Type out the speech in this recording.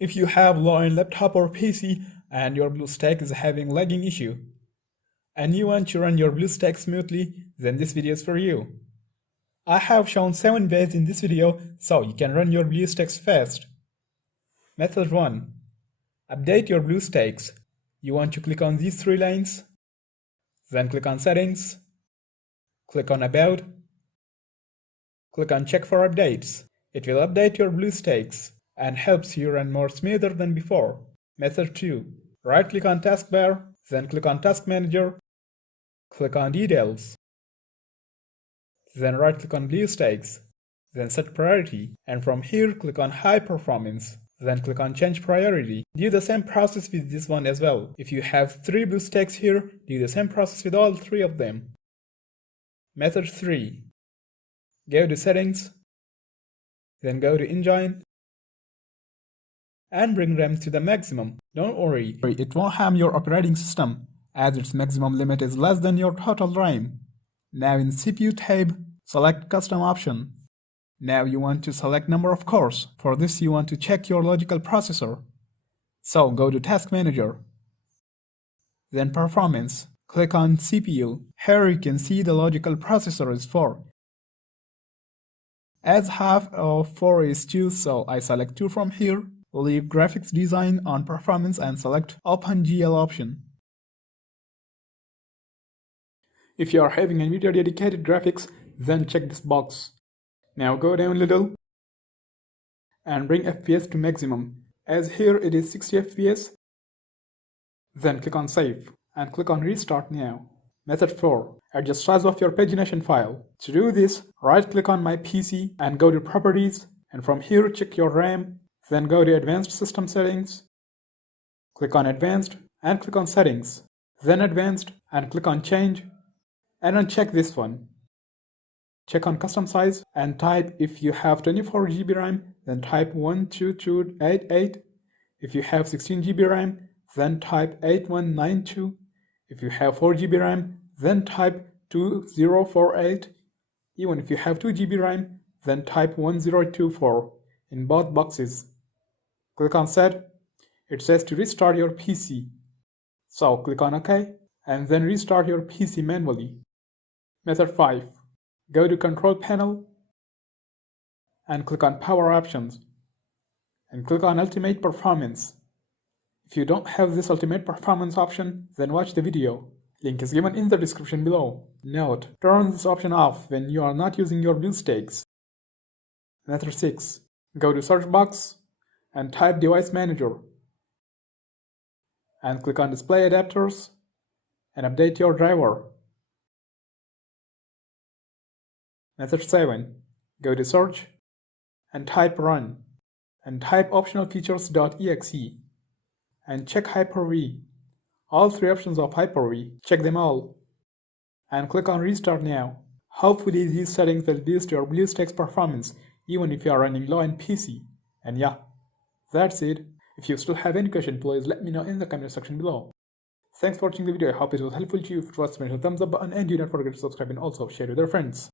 If you have low-end laptop or PC and your Bluestack is having lagging issue, and you want to run your Bluestack smoothly, then this video is for you. I have shown 7 ways in this video so you can run your Bluestacks fast. Method 1. Update your Bluestacks. You want to click on these 3 lines, then click on Settings, click on About, click on Check for Updates. It will update your Bluestacks and helps you run more smoother than before. Method 2. Right-click on Taskbar, then click on Task Manager, click on Details, then right-click on Bluestacks, then Set Priority, and from here click on High Performance, then click on Change Priority. Do the same process with this one as well. If you have 3 Bluestacks here, do the same process with all 3 of them. Method 3. Go to Settings, then go to Engine, and bring RAM to the maximum. Don't worry, it won't harm your operating system, as its maximum limit is less than your total RAM. Now in CPU tab, select Custom option. Now you want to select number of cores. For this you want to check your logical processor. So go to Task Manager. Then Performance. Click on CPU. Here you can see the logical processor is 4. As half of 4 is 2, so I select 2 from here. Leave Graphics Design on Performance and select OpenGL option. If you are having NVIDIA dedicated graphics, then check this box. Now go down a little and bring FPS to maximum. As here it is 60 FPS. Then click on Save and click on Restart Now. Method 4. Adjust size of your pagination file. To do this, right-click on my PC and go to Properties, and from here check your RAM. Then go to Advanced System Settings, click on Advanced and click on Settings, then Advanced and click on Change, and uncheck this one. Check on Custom Size and type if you have 24 GB RAM, then type 12288. If you have 16 GB RAM, then type 8192. If you have 4 GB RAM, then type 2048. Even if you have 2 GB RAM, then type 1024 in both boxes. Click on Set. It says to restart your PC. So click on OK and then restart your PC manually. Method 5. Go to Control Panel and click on Power Options and click on Ultimate Performance. If you don't have this Ultimate Performance option, then watch the video. Link is given in the description below. Note, turn this option off when you are not using your Bluestacks. Method 6. Go to Search Box and type Device Manager and click on Display Adapters and update your driver. Method 7. Go to Search and type Run and type optionalfeatures.exe and check Hyper-V. All 3 options of Hyper-V, check them all and click on Restart Now. Hopefully these settings will boost your Bluestacks performance even if you are running low-end PC. And yeah, that's it. If you still have any question, please let me know in the comment section below. Thanks for watching the video. I hope it was helpful to you. If it was, smash the thumbs up button and do not forget to subscribe and also share with your friends.